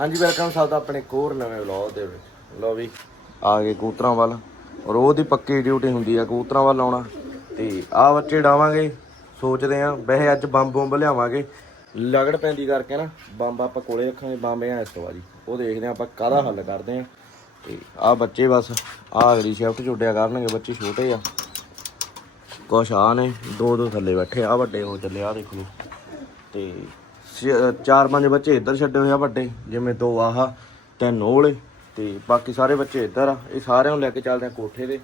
ਹਾਂਜੀ ਵੈਲਕਮ ਸਭ ਦਾ ਆਪਣੇ ਕੋਰ ਨਵੇਂ ਵਲੌਗ ਦੇ ਵਿੱਚ। ਲਓ ਵੀ, ਆ ਗਏ ਕੂਤਰਾਂ ਵੱਲ। ਰੋਜ਼ ਦੀ ਪੱਕੀ ਡਿਊਟੀ ਹੁੰਦੀ ਆ ਕਬੂਤਰਾਂ ਵੱਲ ਆਉਣਾ। ਤੇ ਆ ਬੱਚੇ ਡਾਵਾਂਗੇ, ਸੋਚਦੇ ਆ, ਵੈਸੇ ਅੱਜ ਬੰਬ ਬੰਬ ਲਿਆਵਾਂਗੇ। ਲਗੜ ਪੈਂਦੀ ਕਰਕੇ ਨਾ, ਬੰਬ ਆਪਾਂ ਕੋਲੇ ਰੱਖਾਂਗੇ, ਬੰਬ ਆ ਇਸ ਤੋਂ ਬਾਅਦ ਉਹ ਦੇਖਦੇ ਆ ਆਪਾਂ ਕਾਹਦਾ ਹੱਲ ਕਰਦੇ ਆ। ਤੇ ਆ ਬੱਚੇ ਬਸ, ਆ ਅਗਲੀ ਸ਼ਿਫਟ ਛੁੱਟਿਆ ਕਰਨਗੇ, ਬੱਚੇ ਛੋਟੇ ਆ। ਕੁਛ ਆ ਨੇ, ਦੋ ਦੋ ਥੱਲੇ ਬੈਠੇ ਆ, ਵੱਡੇ ਹੋ ਚੱਲੇ ਆ, ਦੇਖ। ਲਓ ਤੇ ਚਾਰ ਪੰਜ ਬੱਚੇ ਇੱਧਰ ਛੱਡੇ ਹੋਏ ਆ ਵੱਡੇ, ਜਿਵੇਂ ਦੋ ਆਹ, ਤਿੰਨ ਉਹਲੇ ਤੇ ਬਾਕੀ ਸਾਰੇ ਬੱਚੇ ਇੱਧਰ ਆ। ਇਹ ਸਾਰਿਆਂ ਨੂੰ ਲੈ ਕੇ ਚੱਲਦੇ ਆ ਕੋਠੇ ਦੇ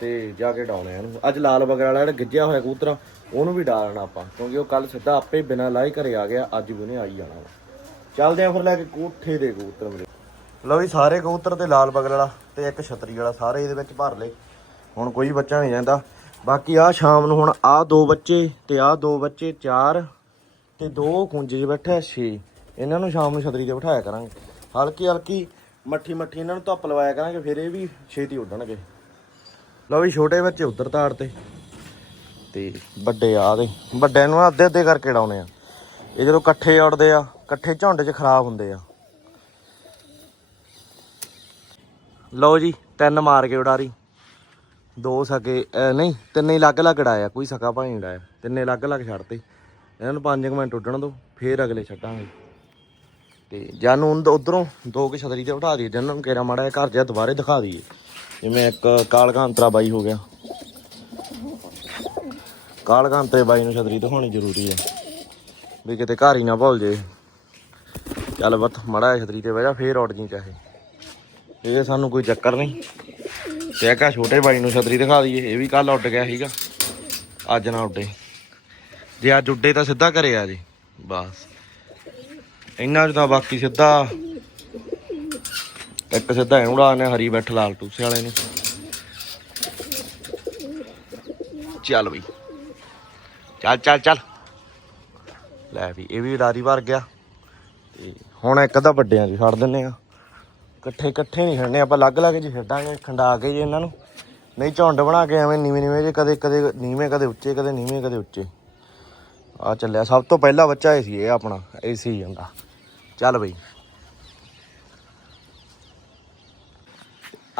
ਤੇ ਜਾ ਕੇ ਡਾਉਣੇ ਆ ਇਹਨੂੰ। ਅੱਜ ਲਾਲ ਬਗਰ ਵਾਲਾ ਜਿਹੜਾ ਗਿੱਜਿਆ ਹੋਇਆ ਕਬੂਤਰ ਉਹਨੂੰ ਵੀ ਡਾਲਣਾ ਆਪਾਂ, ਕਿਉਂਕਿ ਉਹ ਕੱਲ ਸਿੱਧਾ ਆਪੇ ਬਿਨਾਂ ਲਾਈ ਘਰੇ ਆ ਗਿਆ, ਅੱਜ ਵੀ ਉਹਨੇ ਆਈ ਜਾਣਾ ਵਾ। ਚੱਲਦੇ ਆ ਫਿਰ ਲੈ ਕੇ ਕੋਠੇ ਦੇ ਕਬੂਤਰ ਮੇਰੇ। ਲਓ ਵੀ ਸਾਰੇ ਕਬੂਤਰ ਤੇ ਲਾਲ ਬਗਲ ਵਾਲਾ ਤੇ ਇੱਕ ਛਤਰੀ ਵਾਲਾ, ਸਾਰੇ ਇਹਦੇ ਵਿੱਚ ਭਰ ਲਏ। ਹੁਣ ਕੋਈ ਬੱਚਾ ਨਹੀਂ ਜਾਂਦਾ ਬਾਕੀ ਆ ਸ਼ਾਮ ਨੂੰ ਹੁਣ ਆ ਦੋ ਬੱਚੇ ਤੇ ਆ ਦੋ ਬੱਚੇ, ਚਾਰ ਤੇ ਦੋ ਖੁੰਝੇ 'ਚ ਬੈਠੇ ਛੇ। ਇਹਨਾਂ ਨੂੰ ਸ਼ਾਮ ਨੂੰ ਛਤਰੀ ਤੇ ਬਿਠਾਇਆ ਕਰਾਂਗੇ। ਹਲਕੀ ਹਲਕੀ ਮੱਠੀ ਮੱਠੀ ਇਹਨਾਂ ਨੂੰ ਧੁੱਪ ਲਵਾਇਆ ਕਰਾਂਗੇ, ਫਿਰ ਇਹ ਵੀ ਛੇਤੀ ਉੱਡਣਗੇ। ਲਓ ਵੀ ਛੋਟੇ ਬੱਚੇ ਉੱਧਰ ਤਾੜ ਤੇ। ਤੇ ਵੱਡੇ ਆ ਦੇ। ਵੱਡਿਆਂ ਨੂੰ ਅੱਧੇ ਅੱਧੇ ਕਰਕੇ ਡਾਉਨੇ ਆ। ਇਹ ਜਦੋਂ ਇਕੱਠੇ ਉੱਡਦੇ ਆ, ਇਕੱਠੇ ਝੁੰਡ 'ਚ ਖਰਾਬ ਹੁੰਦੇ ਆ। ਲਓ ਜੀ, ਤਿੰਨ ਮਾਰ ਕੇ ਉਡਾਰੀ। ਦੋ ਸਕੇ ਨਹੀਂ, ਤਿੰਨੇ ਹੀ ਅਲੱਗ-ਅਲੱਗ ਡਾਇਆ ਕੋਈ ਸਕਾ ਭਾਈ ਨਹੀਂ ਡਾਇਆ ਤਿੰਨੇ ਅਲੱਗ-ਅਲੱਗ ਛੱਡਤੇ। ਇਹਨਾਂ ਨੂੰ 5 ਮਿੰਟ ਉੱਡਣ ਦਿਓ ਫੇਰ ਅਗਲੇ ਛੱਡਾਂਗੇ। ਤੇ ਜਾਨੂੰ ਉਧਰੋਂ ਦੋ ਕਿ ਛਤਰੀ ਤੇ ਉਠਾ ਦਈਏ ਜਿਹਨਾਂ ਨੂੰ ਕੇਰਾ ਮਾੜਾ ਜਿਹਾ ਘਰ ਜਾ ਦੁਬਾਰੇ ਦਿਖਾ ਦਈਏ। ਜਿਵੇਂ ਇੱਕ ਕਾਲਕਾਂਤਰਾ ਬਾਈ ਹੋ ਗਿਆ। ਕਾਲਕਾਂਤਰੇ ਬਾਈ ਨੂੰ ਛਤਰੀ ਦਿਖਾਉਣੀ ਜ਼ਰੂਰੀ ਹੈ ਵੀ ਕਿਤੇ ਘਰ ਹੀ ਨਾ ਭੁੱਲ ਜੇ। ਚੱਲ ਬੱਤ, ਮਾੜਾ ਜਿਹਾ ਛਤਰੀ ਤੇ ਬਹਿ ਜਾ, ਫੇਰ ਉੱਡ ਜੀ ਚਾਹੇ। ਇਹ ਸਾਨੂੰ ਕੋਈ ਚੱਕਰ ਨਹੀਂ। ਤੇ ਇੱਕ ਛੋਟੇ ਬਾਈ ਨੂੰ ਛਤਰੀ ਦਿਖਾ ਦਈਏ, ਇਹ ਵੀ ਕੱਲ ਉੱਡ ਗਿਆ ਸੀਗਾ। ਅੱਜ ਨਾ ਉੱਡੇ। ਜੇ ਅੱਜ ਉੱਡੇ ਤਾਂ ਸਿੱਧਾ ਘਰੇ ਆ ਜੀ। ਬਸ। ਇੰਨਾ ਚ ਤਾਂ ਬਾਕੀ ਸਿੱਧਾ। ਇੱਕ ਸਿੱਧਾ ਇਹਨੂੰ ਉਡਾਣੇ ਹਰੀ ਬੈਠ ਲਾਲ ਟੂਸੇ ਵਾਲੇ ਨੇ। ਚੱਲ ਬਈ। ਚੱਲ ਚੱਲ ਚੱਲ। ਲੈ ਵੀ, ਇਹ ਵੀ ਉਡਾਰੀ ਭਰ ਗਿਆ। ਤੇ ਹੁਣ ਇੱਕ ਤਾਂ ਵੱਡਿਆਂ ਜੀ ਛੱਡ ਦਿੰਨੇ ਆ। ਇਕੱਠੇ ਇਕੱਠੇ ਨਹੀਂ ਖੜਨੇ ਆਪਾਂ ਅਲੱਗ ਅਲੱਗ ਜੀ ਖੇਡਾਂਗੇ, ਖੰਡਾ ਕੇ ਜੀ ਇਹਨਾਂ ਨੂੰ। ਨਹੀਂ ਝੁੰਡ ਬਣਾ ਕੇ ਐਵੇਂ ਨੀਵੇਂ ਨੀਵੇਂ ਜੇ, ਕਦੇ ਕਦੇ ਨੀਵੇਂ, ਕਦੇ ਉੱਚੇ, ਕਦੇ ਨੀਵੇਂ, ਕਦੇ ਉੱਚੇ। ਆ ਚੱਲਿਆ। ਸਭ ਤੋਂ ਪਹਿਲਾ ਬੱਚਾ ਇਹ ਸੀ, ਇਹ ਆਪਣਾ ਇਹ ਸੀ ਜਾਂਦਾ ਚੱਲ ਬਈ।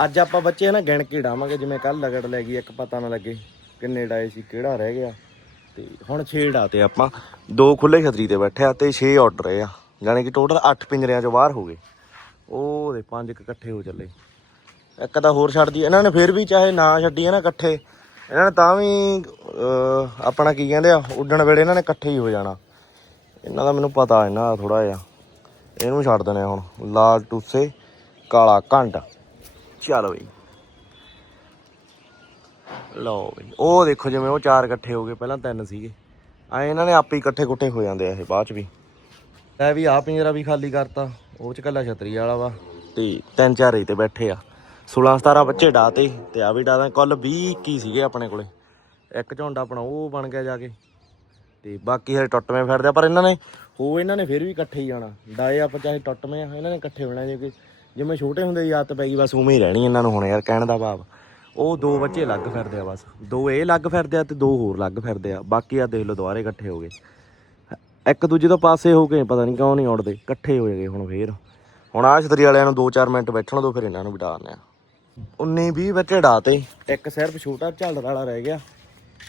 ਅੱਜ ਆਪਾਂ ਬੱਚੇ ਨਾ ਗਿਣ ਕੇ ਡਾਵਾਂਗੇ, ਜਿਵੇਂ ਕੱਲ ਲਗੜ ਲੈ ਗਈ, ਇੱਕ ਪਤਾ ਨਾ ਲੱਗੇ ਕਿੰਨੇ ਡਾਏ ਸੀ, ਕਿਹੜਾ ਰਹਿ ਗਿਆ। ਤੇ ਹੁਣ 6 ਡਾਤੇ ਆਪਾਂ, ਦੋ ਖੁੱਲੇ ਛਤਰੀ ਤੇ ਬੈਠਿਆ ਤੇ 6 ਆਰਡਰ ਆ। ਯਾਨੀ ਕਿ ਟੋਟਲ 8 ਪਿੰਜਰਿਆਂ ਚੋਂ ਬਾਹਰ ਹੋ ਗਏ। ਉਹ ਦੇ ਪੰਜ ਇਕੱਠੇ ਹੋ ਚੱਲੇ। ਇੱਕ ਤਾਂ ਹੋਰ ਛੱਡਦੀ ਇਹਨਾਂ ਨੇ ਫਿਰ ਵੀ ਚਾਹੇ ਨਾ ਛੱਡੀ ਨਾ ਇਕੱਠੇ। ਇਹਨਾਂ ਨੇ ਤਾਂ ਵੀ ਆਪਣਾ ਕੀ ਕਹਿੰਦੇ ਆ, ਉੱਡਣ ਵੇਲੇ ਇਹਨਾਂ ਨੇ ਇਕੱਠੇ ਹੀ ਹੋ ਜਾਣਾ। ਇਹਨਾਂ ਦਾ ਮੈਨੂੰ ਪਤਾ, ਇਹਨਾਂ ਦਾ ਥੋੜਾ ਜਿਹਾ। ਇਹਨੂੰ ਛੱਡ ਦਨੇ ਹੁਣ। ਲਾਲ ਟੂਸੇ, ਕਾਲਾ ਘੰਟ। ਚਲੋ ਬਈ। ਲਓ ਬਈ, ਉਹ ਦੇਖੋ ਜਿਵੇਂ ਉਹ ਚਾਰ ਇਕੱਠੇ ਹੋ ਗਏ, ਪਹਿਲਾਂ ਤਿੰਨ ਸੀਗੇ। ਆ ਇਹਨਾਂ ਨੇ ਆਪੇ ਇਕੱਠੇ ਕੁੱਠੇ ਹੋ ਜਾਂਦੇ ਆ ਇਹ, ਬਾਅਦ ਚ ਵੀ। ਲੈ ਵੀ ਆ ਪਿੰਜਰਾ ਵੀ ਖਾਲੀ ਕਰਤਾ, ਉਹ ਚ ਕੱਲਾ ਛਤਰੀ ਵਾਲਾ ਵਾ। ਤੇ ਤਿੰਨ ਚਾਰ ਹੀ ਤੇ ਬੈਠੇ ਆ। 16 17 ਬੱਚੇ ਡਾਤੇ ਤੇ ਆ ਵੀ ਡਾਦਾ ਕੁੱਲ 20 21 ਸੀਗੇ ਆਪਣੇ ਕੋਲੇ। ਇੱਕ ਝੁੰਡ ਆਪਣਾ ਉਹ ਬਣ ਗਿਆ ਜਾ ਕੇ। ਤੇ ਬਾਕੀ ਹਰੇ ਟੁੱਟਵੇਂ ਫਿਰਦੇ ਆ, ਪਰ ਇਹਨਾਂ ਨੇ ਉਹ ਇਹਨਾਂ ਨੇ ਫਿਰ ਵੀ ਇਕੱਠੇ ਹੀ ਜਾਣਾ। ਡਾਏ ਆਪਾਂ ਚਾਹੇ ਟੁੱਟਵੇਂ ਆ, ਇਹਨਾਂ ਨੇ ਇਕੱਠੇ ਹੋਣਾ ਜਿਵੇਂ ਕਿ ਜਿਵੇਂ ਛੋਟੇ ਹੁੰਦੇ ਦੀ ਆਦਤ ਪੈ ਗਈ, ਬਸ ਉਵੇਂ ਹੀ ਰਹਿਣੀ ਇਹਨਾਂ ਨੂੰ ਹੁਣ ਯਾਰ, ਕਹਿਣ ਦਾ ਭਾਵ। ਉਹ ਦੋ ਬੱਚੇ ਅਲੱਗ ਫਿਰਦੇ ਆ ਬਸ। ਦੋ ਇਹ ਅਲੱਗ ਫਿਰਦੇ ਆ ਤੇ ਦੋ ਹੋਰ ਅਲੱਗ ਫਿਰਦੇ ਆ। ਬਾਕੀ ਆ ਦੇਖ ਲਓ, ਦੁਬਾਰੇ ਇਕੱਠੇ ਹੋ ਗਏ। ਇੱਕ ਦੂਜੇ ਤੋਂ ਪਾਸੇ ਹੋ ਕੇ ਪਤਾ ਨਹੀਂ ਕਿਉਂ ਨਹੀਂ ਉੜਦੇ। ਇਕੱਠੇ ਹੋ ਗਏ ਹੁਣ ਫੇਰ। ਹੁਣ ਆਹ ਛਤਰੀ ਵਾਲਿਆਂ ਨੂੰ 2-4 ਮਿੰਟ ਬੈਠਣ ਦੋ, ਫਿਰ ਇਹਨਾਂ ਨੂੰ ਵੀ ਡਾਲਨੇ ਆ। 19-20 ਬੱਚੇ ਡਾਤੇ ਇੱਕ ਸਿਰਫ ਛੋਟਾ ਝੱਲਰ ਵਾਲਾ ਰਹਿ ਗਿਆ।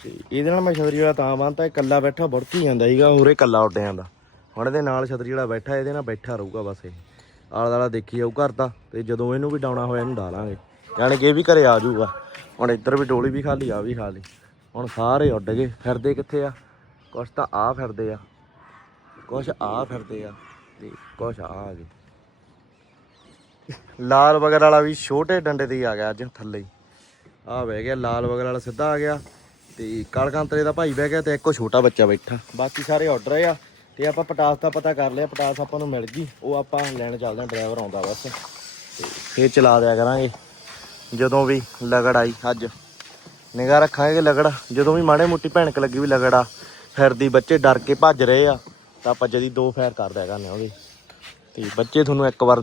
ਤੇ ਇਹਦੇ ਨਾਲ ਮੈਂ ਛਤਰੀ ਵਾਲਾ ਤਾਂ ਬੰਨਤਾ ਇਕੱਲਾ ਬੈਠਾ ਬੜਕੀ ਜਾਂਦਾ ਸੀਗਾ ਹੋਰੇ ਇਕੱਲਾ ਉੱਡ ਜਾਂਦਾ। ਹੁਣ ਇਹਦੇ ਨਾਲ ਛਤਰੀ ਵਾਲਾ ਬੈਠਾ, ਇਹਦੇ ਨਾਲ ਬੈਠਾ ਰਹੂਗਾ ਬਸ ਇਹ। ਆਲਾ ਦਾਲਾ ਦੇਖੀ ਜਾਊ ਘਰ ਦਾ, ਤੇ ਜਦੋਂ ਇਹਨੂੰ ਵੀ ਡਾਉਣਾ ਹੋਇਆ ਇਹਨੂੰ ਡਾਲਾਂਗੇ ਯਾਨੀ ਕਿ ਇਹ ਵੀ ਘਰੇ ਆ ਜਾਊਗਾ। ਹੁਣ ਇੱਧਰ ਵੀ ਡੋਲੀ ਵੀ ਖਾਲੀ ਆ ਵੀ ਖਾਲੀ ਹੁਣ ਸਾਰੇ ਉੱਡ ਗਏ। ਫਿਰਦੇ ਕਿੱਥੇ ਆ? ਕੁਛ ਤਾਂ ਆ ਫਿਰਦੇ ਆ। ਕੁਛ ਆ ਫਿਰਦੇ ਆ। ਤੇ ਕੁਛ ਆ ਆ ਗਏ। ਲਾਲ ਵਗਰ ਵਾਲਾ ਵੀ ਛੋਟੇ ਡੰਡੇ ਤੇ ਹੀ ਆ ਗਿਆ ਅੱਜ ਥੱਲੇ ਹੀ। ਆ ਬਹਿ ਗਿਆ, ਲਾਲ ਵਗਰ ਵਾਲਾ ਸਿੱਧਾ ਆ ਗਿਆ। ਤੇ ਕਾਲਕਾਂਤਰੇ ਦਾ ਭਾਈ ਬਹਿ ਗਿਆ ਤੇ ਇੱਕੋ ਛੋਟਾ ਬੱਚਾ ਬੈਠਾ। ਬਾਕੀ ਸਾਰੇ ਆਰਡਰ ਆ ਤੇ ਆਪਾਂ ਪਟਾਸ ਦਾ ਪਤਾ ਕਰ ਲਿਆ, ਪਟਾਸ ਆਪਾਂ ਨੂੰ ਮਿਲ ਗਈ। ਉਹ ਆਪਾਂ ਲੈਣ ਚੱਲਦੇ ਆ ਡਰਾਈਵਰ ਆਉਂਦਾ ਬਸ। ਤੇ ਫੇਰ ਚਲਾ ਦਿਆ ਕਰਾਂਗੇ। ਜਦੋਂ ਵੀ ਲਗੜ ਆਈ ਅੱਜ। ਨਿਗਾਹ ਰੱਖਾਂਗੇ ਲਗੜ। ਜਦੋਂ ਵੀ ਮਾੜੇ ਮੋਟੀ ਭੈਣਕ ਲੱਗੀ ਵੀ ਲਗੜ ਆ ਫਿਰਦੀ ਬੱਚੇ ਡਰ ਕੇ ਭੱਜ ਰਹੇ ਆ, ਤਾਂ ਆਪਾਂ ਜਦੀ ਦੋ ਫੈਰ ਕਰ ਦਿਆ ਕਰਨੇ ਉਹਦੇ। ਤੇ ਬੱਚੇ ਤੁਹਾਨੂੰ ਇੱਕ ਵਾਰ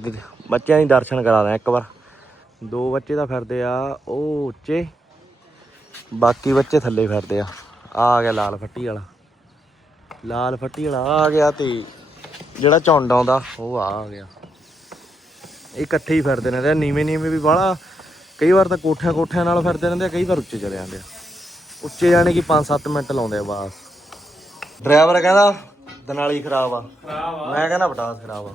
ਬੱਚਿਆਂ ਦੀ ਦਰਸ਼ਨ ਕਰਾ ਦਾਂ ਇੱਕ ਵਾਰ। ਦੋ ਬੱਚੇ ਤਾਂ ਫਿਰਦੇ ਆ, ਉਹ ਉੱਚੇ, ਬਾਕੀ ਬੱਚੇ ਥੱਲੇ ਫਿਰਦੇ ਆ। ਆ ਗਿਆ ਲਾਲ ਫੱਟੀ ਵਾਲਾ। ਲਾਲ ਫੱਟੀ ਵਾਲਾ ਆ ਗਿਆ ਤੇ ਜਿਹੜਾ ਝੁੰਡ ਆਉਂਦਾ, ਉਹ ਆ ਗਿਆ। ਇਹ ਇਕੱਠੇ ਹੀ ਫਿਰਦੇ ਰਹਿੰਦੇ ਆ, ਨੀਵੇਂ ਨੀਵੇਂ ਵੀ ਬਾਹਲਾ, ਕਈ ਵਾਰ ਤਾਂ ਕੋਠਿਆਂ ਕੋਠਿਆਂ ਨਾਲ ਫਿਰਦੇ ਰਹਿੰਦੇ ਆ, ਕਈ ਵਾਰ ਉੱਚੇ ਚਲੇ ਜਾਂਦੇ ਆ। ਉੱਚੇ ਜਾਣੇ ਕਿ 5-7 ਮਿੰਟ ਲਾਉਂਦੇ ਆ ਬਸ। ਡਰਾਈਵਰ ਕਹਿੰਦਾ ਦਨਾਲੀ ਖਰਾਬ ਆ। ਮੈਂ ਕਹਿੰਦਾ ਬਟਾਸ ਖਰਾਬ ਆ।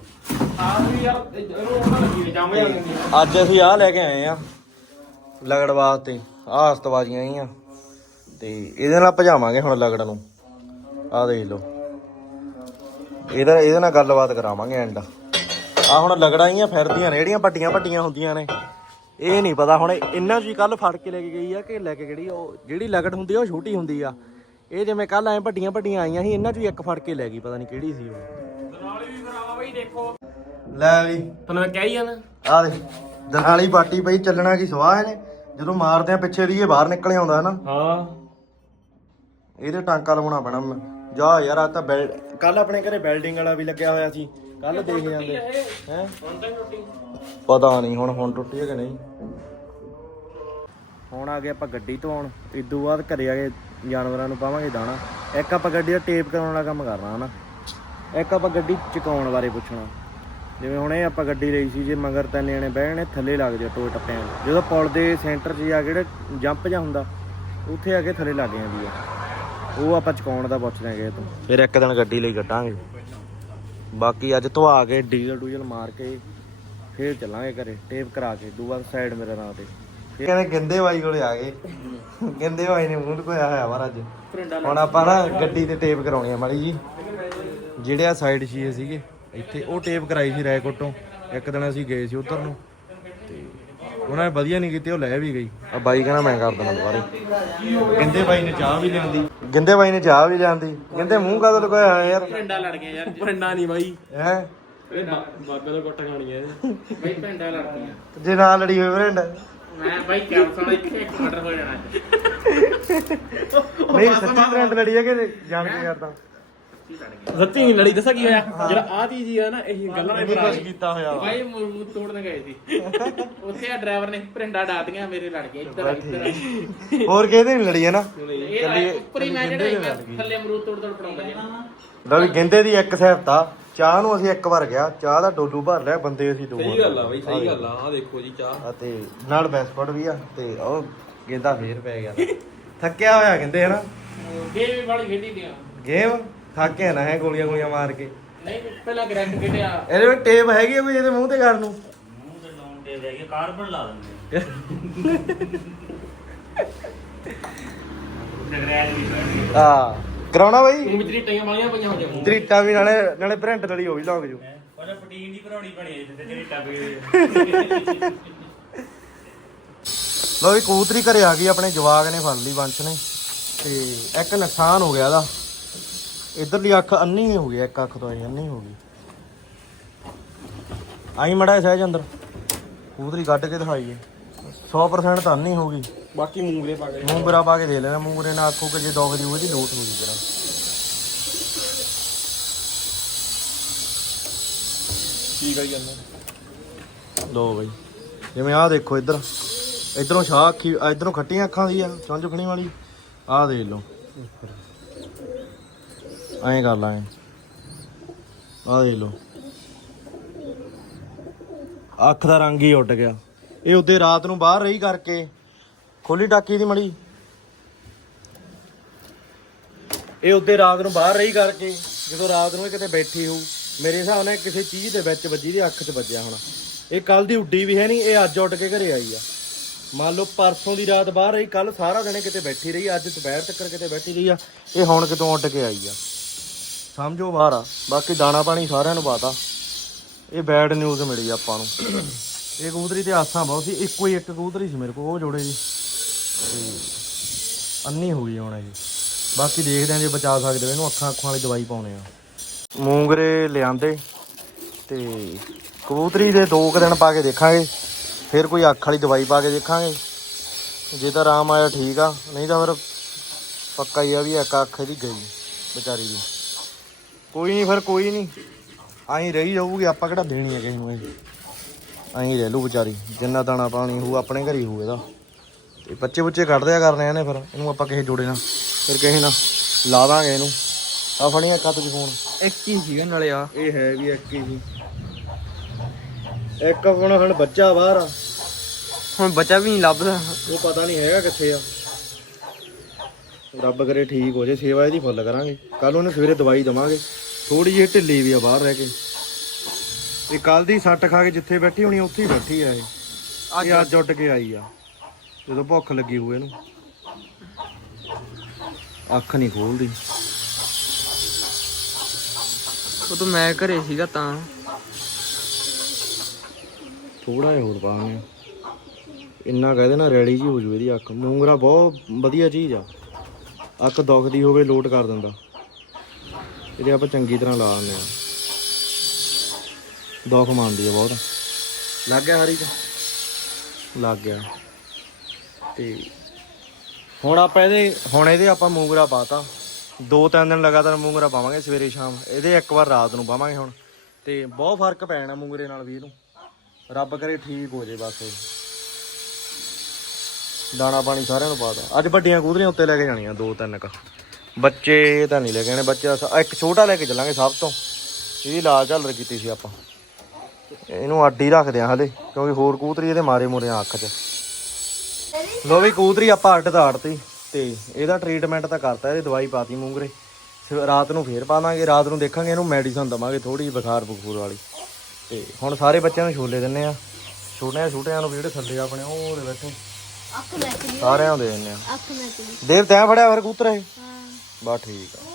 ਆ ਵੀ ਯਾਰ ਇਹਨੂੰ ਉਹਨਾਂ ਲੱਗੀ ਜਾਮੇ ਜਾਂਦੀ ਅੱਜ ਅਸੀਂ ਆਹ ਲੈ ਕੇ ਆਏ ਆ ਲਗੜ ਵਾਸਤੇ। ਆਹ ਹਸਤਵਾਜੀਆਂ ਹੀ ਆ ਤੇ ਇਹਦੇ ਨਾਲ ਭਜਾਵਾਂਗੇ ਹੁਣ ਲਗੜ ਨੂੰ। ਆਹ ਦੇਖ ਲਓ। ਇਹਦਾ ਇਹਦੇ ਨਾਲ ਗੱਲਬਾਤ ਕਰਾਵਾਂਗੇ ਐਂਡ ਆ ਹੁਣ ਲਗੜਾਂ ਹੀ ਆ ਫਿਰਦੀਆਂ ਨੇ। ਜਿਹੜੀਆਂ ਵੱਡੀਆਂ ਵੱਡੀਆਂ ਹੁੰਦੀਆਂ ਨੇ। ਇਹ ਨਹੀਂ ਪਤਾ ਹੁਣ ਇਹਨਾਂ ਜੀ ਕੱਲ ਫੜ ਕੇ ਲੈ ਕੇ ਗਈ ਆ ਕਿ ਲੈ ਕੇ ਕਿਹੜੀ ਉਹ ਜਿਹੜੀ ਲਗੜ ਹੁੰਦੀ ਆ ਉਹ ਛੋਟੀ ਹੁੰਦੀ ਆ। ਇਹ ਜਿਵੇਂ ਕੱਲ ਐ ਵੱਡੀਆਂ ਵੱਡੀਆਂ ਆਈਆਂ ਸੀ ਇਹਨਾਂ ਚੋਂ ਇੱਕ ਫੜ ਕੇ ਲੈ ਗਈ ਪਤਾ ਨਹੀਂ ਕਿਹੜੀ ਸੀ ਉਹ। ਦਨਾਲੀ ਵੀ ਖਰਾਬ ਆ ਬਈ ਦੇਖੋ। ਲੈ ਵੀ। ਤੁਹਾਨੂੰ ਮੈਂ ਕਹਿ ਹੀ ਆ ਨਾ ਆ ਦੇ ਦਨਾਲੀ ਪਾਟੀ ਪਈ ਚੱਲਣਾ ਕੀ ਸਵਾਹ ਇਹਨੇ। ਜਦੋਂ ਮਾਰਦੇ ਆ ਪਿੱਛੇ ਦੀ ਇਹ ਬਾਹਰ ਨਿਕਲ ਆਉਂਦਾ ਹੈ ਨਾ। ਹਾਂ। ਇਹਦੇ ਟਾਂਕਾ ਲਵਾਉਣਾ ਪੈਣਾ ਮ- ਜਾ ਯਾਰ ਆ ਤਾਂ ਬੈਲ ਕੱਲ ਆਪਣੇ ਘਰੇ ਬਿਲਡਿੰਗ ਵਾਲਾ ਵੀ ਲੱਗਿਆ ਹੋਇਆ ਸੀ। ਕੱਲ ਦੇਖ ਜਾਂਦੇ। ਹੈ? ਹੁਣ ਤਾਂ ਰੋਟੀ ਪਤਾ ਨਹੀਂ ਹੁਣ ਹੁਣ ਟੁੱਟੀ ਹੈ ਕਿ ਨਹੀਂ। ਹੁਣ ਆ ਗਏ ਆਪਾਂ ਗੱਡੀ ਧੋਣ। ਇਦੋਂ ਬਾਅਦ ਘਰੇ ਆ ਕੇ ਜਾਨਵਰਾਂ ਨੂੰ ਪਾਵਾਂਗੇ ਦਾਣਾ। ਇੱਕ ਆਪਾਂ ਗੱਡੀ ਦਾ ਟੇਪ ਕਰਾਉਣ ਵਾਲਾ ਕੰਮ ਕਰਨਾ, ਹਨਾ? ਇੱਕ ਆਪਾਂ ਗੱਡੀ ਚੁਕਾਉਣ ਬਾਰੇ ਪੁੱਛਣਾ। ਜਿਵੇਂ ਹੁਣ ਇਹ ਆਪਾਂ ਗੱਡੀ ਲਈ ਸੀ ਜੇ ਮਗਰ ਤਿੰਨ ਜਣੇ ਬਹਿਣੇ ਥੱਲੇ ਲੱਗ ਜਾ ਟੋਏ ਟੱਪਿਆਂ ਜਦੋਂ ਪੁਲ ਦੇ ਸੈਂਟਰ 'ਚ ਜਾ ਕੇ ਜਿਹੜਾ ਜੰਪ ਜਾਂ ਹੁੰਦਾ, ਉੱਥੇ ਆ ਕੇ ਥੱਲੇ ਲੱਗ ਜਾਂਦੀ ਆ। ਉਹ ਆਪਾਂ ਚੁਕਾਉਣ ਦਾ ਪੁੱਛ ਲਾਂਗੇ ਇਹ ਤੋਂ। ਫਿਰ ਇੱਕ ਦਿਨ ਗੱਡੀ ਲਈ ਕੱਢਾਂਗੇ। ਬਾਕੀ ਅੱਜ ਧਵਾ ਕੇ ਡੀਜ਼ਲ ਡੂਜ਼ਲ ਮਾਰ ਕੇ, ਫੇਰ ਚੱਲਾਂਗੇ ਘਰੇ, ਟੇਪ ਕਰਾ ਕੇ, ਦੂਆ ਸਾਈਡ ਮੇਰੇ ਨਾਂ ਤੇ। ਕਹਿੰਦੇ ਗਿੰਦੇ ਬਾਈ ਕੋਲੇ ਆ ਗਏ। ਗਿੰਦੇ ਬਾਈ ਨੇ ਮੂੰਹ ਕੋਇਆ ਹੋਇਆ ਵਾ ਅੱਜ ਹੁਣ ਆਪਾਂ ਨਾ ਗੱਡੀ ਤੇ ਟੇਪ ਕਰਾਉਣੀ ਆ ਮਾੜੀ ਜੀ। ਜਿਹੜੇ ਆ ਸਾਈਡ ਸ਼ੀਏ ਸੀਗੇ ਇੱਥੇ ਉਹ ਟੇਪ ਕਰਾਈ ਸੀ ਰੈਕੋਟੋਂ ਇੱਕ ਦਿਨ ਅਸੀਂ ਗਏ ਸੀ ਉਧਰ ਨੂੰ। ਤੇ ਉਹਨਾਂ ਨੇ ਵਧੀਆ ਨਹੀਂ ਕੀਤੀ ਉਹ ਲੈ ਵੀ ਗਈ। ਆ ਬਾਈ ਕਹਿੰਦਾ ਮੈਂ ਕਰ ਦਿੰਦਾ ਦੁਬਾਰੇ। ਗਿੰਦੇ ਬਾਈ ਨੇ ਚਾਹ ਵੀ ਲਿਆਂਦੀ ਗਿੰਦੇ ਬਾਈ ਨੇ ਚਾਹ ਵੀ ਲਿਆਂਦੀ ਗਿੰਦੇ ਮੂੰਹ ਕਾਹਦਾ ਲਗਾਇਆ ਹੋਇਆ ਯਾਰ? ਪਿੰਡਾ ਲੜ ਗਿਆ ਯਾਰ। ਪਿੰਡਾ ਨਹੀਂ ਬਾਈ। ਹੈ? ਇਹ ਬਾਬੇ ਤੋਂ ਕੁੱਟ ਖਾਣੀ ਹੈ ਬਾਈ ਪਿੰਡਾ ਲੜ ਗਿਆ ਜੇ ਨਾਲ ਲੜੀ ਹੋਈ ਫਰੈਂਡ ਮੈਂ ਬਾਈ ਇੱਥੇ ਇੱਕ ਮਟਰ ਹੋ ਜਾਣਾ ਨਹੀਂ ਸੱਚੀ ਫਰੈਂਡ ਲੜੀ ਹੈ ਕਿ ਜਾਣ ਕੇ ਕਰਦਾ। ਸੱਚੀ ਨਹੀਂ ਲੜੀ ਦੱਸਾਂ ਕੀ ਹੋਇਆ? ਜਿਹੜਾ ਆ ਚੀਜ਼ ਹੀ ਆ ਨਾ ਇਹ ਗੱਲਾਂ ਨੇ ਕੁਝ ਕੀਤਾ ਹੋਇਆ ਵਾ। ਬਾਈ ਮੂੰਹ ਤੋੜਨ ਗਏ ਸੀ। ਉੱਥੇ ਆ ਡਰਾਈਵਰ ਨੇ ਪਿੰਡਾ ਡਾਤੀਆਂ ਮੇਰੇ ਲੜ ਗਏ ਇੱਧਰ ਇੱਧਰ ਹੋਰ ਕਿਹਦੇ ਨਹੀਂ ਲੜੀ ਹੈ ਨਾ? ਇਹ ਉੱਪਰ ਹੀ ਮੈਂ ਜਿਹੜਾ ਥੱਲੇ ਅਮਰੂਦ ਤੋੜ ਤੋੜ ਪੜਾਉਂਦਾ ਜੀ ਲਓ ਵੀ ਗਿੰਦੇ ਦੀ ਇੱਕ ਸਹਿਬਤਾ ਚਾਹ ਨੂੰ ਅਸੀਂ ਇੱਕ ਵਾਰ ਗਿਆ ਚਾਹ ਦਾ ਡੋਲੂ ਭਰ ਲਿਆ ਬੰਦੇ ਅਸੀਂ ਦੋ ਸਹੀ ਗੱਲ ਆ ਬਈ ਸਹੀ ਗੱਲ ਆ ਆ ਦੇਖੋ ਜੀ ਚਾਹ। ਅਤੇ ਨਾਲ ਬੈਸਪਟ ਵੀ ਆ ਤੇ ਉਹ ਗਿੰਦਾ ਫੇਰ ਪੈ ਗਿਆ। ਥੱਕਿਆ ਹੋਇਆ ਕਹਿੰਦੇ ਹਨਾ? ਗੇਮ ਵੀ ਵਾਲੀ ਖੇਡੀ ਦੀਆਂ। ਗੇਮ? ਥੱਕਿਆ ਨਾ ਹੈ ਗੋਲੀਆਂ ਗੋਲੀਆਂ ਮਾਰ ਕੇ। ਨਹੀਂ ਪਹਿਲਾਂ ਗ੍ਰੈਂਡ ਖੇਡਿਆ। ਇਹਦੇ ਵਿੱਚ ਟੇਪ ਹੈਗੀ ਆ ਕੋਈ ਇਹਦੇ ਮੂੰਹ ਤੇ ਕਰਨ ਨੂੰ? ਆ ਕਰਾਉਣਾ ਬਾਈ? ਤੂੰ ਵਿਚਰੀ ਟਈਆਂ ਵਾਲੀਆਂ ਪਈਆਂ ਹੋ ਜਾਣ ਤਰੀਟਾ ਵੀ ਨਾਲੇ ਨਾਲੇ ਪ੍ਰਿੰਟ ਤਲੀ ਹੋ ਵੀ ਲੱਗ ਜੂ। ਉਹਦਾ ਪ੍ਰੋਟੀਨ ਦੀ ਬਣਾਉਣੀ ਬਣੀ ਹੈ ਤੇ ਤੇਰੀ ਟੱਬ ਲੋ ਵੀ ਕਬੂਤਰੀ ਘਰੇ ਆ ਗਈ ਆਪਣੇ ਜਵਾਗ ਨੇ ਫੜ ਲਈ ਵੰਸ਼ ਨੇ। ਤੇ ਇੱਕ ਨੁਕਸਾਨ ਹੋ ਗਿਆ ਇਹਦਾ। ਇਧਰਲੀ ਅੱਖ ਅੰਨੀ ਹੋ ਗਈ ਇੱਕ ਅੱਖ ਤੋਂ ਆਈ ਅੰਨੀ ਹੋ ਗਈ। ਆਈ ਮੜਾ ਸਹਿਜ ਅੰਦਰ। ਕਬੂਤਰੀ ਕੱਢ ਕੇ ਦਿਖਾਈਏ 100% ਤਾਂ ਅੰਨੀ ਹੋ ਗਈ। ਬਾਕੀ ਮੂੰਗਰੇ ਪਾ ਕੇ ਮੂੰਗਰਾ ਪਾ ਕੇ ਦੇ ਲੈਣਾ ਮੂੰਗਰੇ ਨਾਲ ਆਖੋ ਕਿ ਜੇ ਦੁੱਖ ਦੀ ਉਹਦੀ ਲੋਟ ਹੋ ਗਈ ਜਰਾ ਠੀਕ ਆ ਜਾਂਦਾ ਲੋ ਬਈ ਜਿਵੇਂ ਆਹ ਦੇਖੋ ਇੱਧਰ। ਇਧਰੋਂ ਸ਼ਾਹ ਅੱਖੀ ਇਧਰੋਂ ਖੱਟੀਆਂ ਅੱਖਾਂ ਦੀ ਆ ਚੰਝ ਖਣੀ ਵਾਲੀ। ਆਹ ਦੇਖ ਲਓ। ਐਂ ਕਰ ਲਾਂ ਆਹ ਦੇਖ ਲਓ। ਅੱਖ ਦਾ ਰੰਗ ਹੀ ਉੱਡ ਗਿਆ। ਇਹ ਉੱਤੇ ਰਾਤ ਨੂੰ ਬਾਹਰ ਰਹੀ ਕਰਕੇ ਖੋਲੀ ਟਾਕੀ ਦੀ ਮੜੀ। ਇਹ ਉੱਤੇ ਰਾਤ ਨੂੰ ਬਾਹਰ ਰਹੀ ਕਰਕੇ, ਜਦੋਂ ਰਾਤ ਨੂੰ ਇਹ ਕਿਤੇ ਬੈਠੀ ਹੋਊ, ਮੇਰੇ ਹਿਸਾਬ ਨਾਲ ਕਿਸੇ ਚੀਜ਼ ਦੇ ਵਿੱਚ ਵੱਜੀ ਦੀ ਅੱਖ 'ਚ ਵੱਜਿਆ ਹੋਣਾ। ਇਹ ਕੱਲ ਦੀ ਉੱਡੀ ਵੀ ਹੈ ਨਹੀਂ, ਇਹ ਅੱਜ ਉੱਡ ਕੇ ਘਰੇ ਆਈ ਆ। ਮੰਨ ਲਓ ਪਰਸੋਂ ਦੀ ਰਾਤ ਬਾਹਰ ਰਹੀ ਕੱਲ ਸਾਰਾ ਦਿਨ ਕਿਤੇ ਬੈਠੀ ਰਹੀ, ਅੱਜ ਦੁਪਹਿਰ ਤੱਕ ਕਿਤੇ ਬੈਠੀ ਰਹੀ ਆ, ਇਹ ਹੁਣ ਕਿਤੋਂ ਉੱਡ ਕੇ ਆਈ ਆ। ਸਮਝੋ ਬਾਹਰ ਆ, ਬਾਕੀ ਦਾਣਾ ਪਾਣੀ ਸਾਰਿਆਂ ਨੂੰ ਪਤਾ। ਇਹ ਬੈਡ ਨਿਊਜ਼ ਮਿਲੀ ਆਪਾਂ ਨੂੰ। ਇਹ ਕਬੂਤਰੀ ਤੇ ਆਸਾਂ ਬਹੁਤ ਸੀ, ਇੱਕੋ ਹੀ ਇੱਕ ਕਬੂਤਰੀ ਸੀ ਮੇਰੇ ਕੋਲ, ਉਹ ਜੋੜੇ ਜੀ ਅੰਨੀ ਹੋ ਗਈ ਹੁਣ ਇਹ। ਬਾਕੀ ਦੇਖਦੇ ਆਂ ਜੇ ਬਚਾ ਸਕਦੇ ਹੋ, ਇਹਨੂੰ ਅੱਖਾਂ ਅੱਖਾਂ ਵਾਲੀ ਦਵਾਈ ਪਾਉਣੇ ਆ। ਮੂੰਗਰੇ ਲਿਆਂਦੇ ਤੇ ਕਬੂਤਰੀ ਦੇ ਦੋ ਕੁ ਦਿਨ ਪਾ ਕੇ ਦੇਖਾਂਗੇ, ਫਿਰ ਕੋਈ ਅੱਖ ਵਾਲੀ ਦਵਾਈ ਪਾ ਕੇ ਦੇਖਾਂਗੇ। ਜੇ ਤਾਂ ਆਰਾਮ ਆਇਆ ਠੀਕ ਆ, ਨਹੀਂ ਤਾਂ ਫਿਰ ਪੱਕਾ ਹੀ ਆ ਵੀ ਇੱਕ ਅੱਖ ਇਹਦੀ ਗਈ ਵਿਚਾਰੀ ਦੀ। ਕੋਈ ਨਹੀਂ, ਫਿਰ ਕੋਈ ਨਹੀਂ। ਆਈ ਰਹੀ ਜਾਊਗੀ ਆਪਾਂ ਕਿਹੜਾ ਦੇਣੀ ਹੈ ਕਿਸੇ ਨੂੰ ਇਹ। ਆਈ ਰਹਿ ਲੂ ਵਿਚਾਰੀ, ਜਿੰਨਾ ਦਾਣਾ ਪਾਣੀ ਹੋਊ, ਆਪਣੇ ਘਰ ਹੀ ਹੋਊ ਇਹਦਾ। ਤੇ ਬੱਚੇ ਬੁੱਚੇ ਕੱਢ ਦਿਆ ਕਰਨੇ ਆ ਨੇ ਫਿਰ ਇਹਨੂੰ ਆਪਾਂ ਕਿਸੇ ਜੋੜੇ ਨਾਲ। ਫਿਰ ਕਿਸੇ ਨਾਲ ਲਾ ਦਾਂਗੇ ਇਹਨੂੰ। ਆ ਫੜੀਆਂ ਕੱਤ ਚ ਫੋਨ ਇੱਕ ਹੀ ਸੀਗਾ ਨਾਲੇ ਆ। ਇਹ ਹੈ ਵੀ ਇੱਕ ਹੀ ਇੱਕ ਹੁਣ ਹੁਣ ਬੱਚਾ ਬਾਹਰ ਆ। ਹੁਣ ਬੱਚਾ ਵੀ ਨਹੀਂ ਲੱਭਦਾ। ਉਹ ਪਤਾ ਨਹੀਂ ਹੈਗਾ ਕਿੱਥੇ ਆ। ਰੱਬ ਕਰੇ ਠੀਕ ਹੋ ਜੇ ਸੇਵਾ ਇਹਦੀ ਫੁੱਲ ਕਰਾਂਗੇ। ਕੱਲ ਉਹਨੇ ਸਵੇਰੇ ਦਵਾਈ ਦਵਾਂਗੇ। ਥੋੜੀ ਜਿਹੀ ਢਿੱਲੀ ਵੀ ਆ ਬਾਹਰ ਰਹਿ ਕੇ। ਇਹ ਕੱਲ ਦੀ ਸੱਟ ਖਾ ਕੇ ਜਿੱਥੇ ਬੈਠੀ ਹੋਣੀ ਉੱਥੇ ਹੀ ਬੈਠੀ ਆ ਇਹ। ਇਹ ਅੱਜ ਉੱਡ ਕੇ ਆਈ ਆ। ਜਦੋਂ ਭੁੱਖ ਲੱਗੀ ਹੋਏ ਇਹਨੂੰ ਅੱਖ ਨਹੀਂ ਖੋਲਦੀ। ਉਹ ਤਾਂ ਮੈਂ ਘਰੇ ਸੀਗਾ ਤਾਂ। ਥੋੜਾ ਜਿਹਾ ਹੋਰ ਪਾਵਾਂਗੇ ਇੰਨਾ ਕਹਿ ਦੇਣਾ ਰੈਡੀ ਜੀ ਹੋ ਜੂ ਇਹਦੀ ਅੱਖ। ਮੂੰਗਰਾ ਬਹੁਤ ਵਧੀਆ ਚੀਜ਼ ਆ। ਅੱਖ ਦੁਖਦੀ ਹੋਵੇ ਲੋਟ ਕਰ ਦਿੰਦਾ। ਇਹਦੇ ਆਪਾਂ ਚੰਗੀ ਤਰ੍ਹਾਂ ਲਾ ਦਿੰਦੇ ਆ। ਦੁੱਖ ਮੰਨਦੀ ਆ ਬਹੁਤ। ਲੱਗ ਗਿਆ ਹਰੀ ਤੇ ਲੱਗ ਗਿਆ। ਤੇ ਹੁਣ ਆਪਾਂ ਇਹਦੇ, ਹੁਣ ਇਹਦੇ ਆਪਾਂ ਮੂੰਗਰਾ ਪਾਤਾ। ਦੋ ਤਿੰਨ ਦਿਨ ਲਗਾਤਾਰ ਮੂੰਗਰਾ ਪਾਵਾਂਗੇ ਸਵੇਰੇ ਸ਼ਾਮ। ਇਹਦੇ ਇੱਕ ਵਾਰ ਰਾਤ ਨੂੰ ਪਾਵਾਂਗੇ ਹੁਣ। ਤੇ ਬਹੁਤ ਫ਼ਰਕ ਪੈ ਜਾਣਾ ਮੂੰਗਰੇ ਨਾਲ ਵੀ ਇਹਨੂੰ। ਰੱਬ ਕਰੇ ਠੀਕ ਹੋ ਜੇ ਬਸ। ਦਾਣਾ ਪਾਣੀ ਸਾਰਿਆਂ ਨੂੰ ਪਾਤਾ। ਅੱਜ ਵੱਡੀਆਂ ਕੂਦਰੀਆਂ ਉੱਤੇ ਲੈ ਕੇ ਜਾਣੀਆਂ, ਦੋ ਤਿੰਨ ਕ। ਬੱਚੇ ਤਾਂ ਨਹੀਂ ਲੈ ਕੇ ਜਾਣੇ ਬੱਚਾ ਸ- ਇੱਕ ਛੋਟਾ ਲੈ ਕੇ ਚੱਲਾਂਗੇ ਸਭ ਤੋਂ। ਇਹਦੀ ਲਾਲ ਝਾਲਰ ਕੀਤੀ ਸੀ ਆਪਾਂ। ਇਹਨੂੰ ਆਡੀ ਰੱਖਦੇ ਆ ਹਲੇ, ਕਿਉਂਕਿ ਹੋਰ ਕੂਤਰੀ ਇਹਦੇ ਮਾਰੇ ਮੁਰੇ ਅੱਖ 'ਚ। ਲੋ ਵੀ ਕੂਤਰੀ ਆਪਾਂ ਅੱਡ ਤਾਂ ਅੱਡਤੀ ਤੇ ਇਹਦਾ ਟ੍ਰੀਟਮੈਂਟ ਤਾਂ ਕਰਤਾ ਇਹਦੀ ਦਵਾਈ ਪਾਤੀ ਮੂੰਗਰੇ। ਰਾਤ ਨੂੰ ਫੇਰ ਪਾਵਾਂਗੇ ਰਾਤ ਨੂੰ ਦੇਖਾਂਗੇ ਇਹਨੂੰ ਮੈਡੀਸਨ ਦਵਾਂਗੇ ਥੋੜੀ ਬੁਖਾਰ ਬਖੂਰ ਵਾਲੀ। ਤੇ ਹੁਣ ਸਾਰੇ ਬੱਚਿਆਂ ਨੂੰ ਛੋਲੇ ਦਿੰਨੇ ਆ। ਛੋਟਿਆਂ ਛੋਟਿਆਂ ਨੂੰ ਜਿਹੜੇ ਥੱਲੇ ਆਪਣੇ ਉਹ ਉਹਦੇ ਬੈਠੇ ਅੱਖ ਲਈ ਸਾਰਿਆਂ ਨੂੰ ਦੇ ਦਿੰਨੇ ਆ। ਅੱਖ ਲਈ ਦੇਵ ਤੈਂ ਫੜਿਆ ਫਿਰ ਕੂਤਰ ਇਹ? ਹਾਂ। ਬਾ ਠੀਕ ਆ।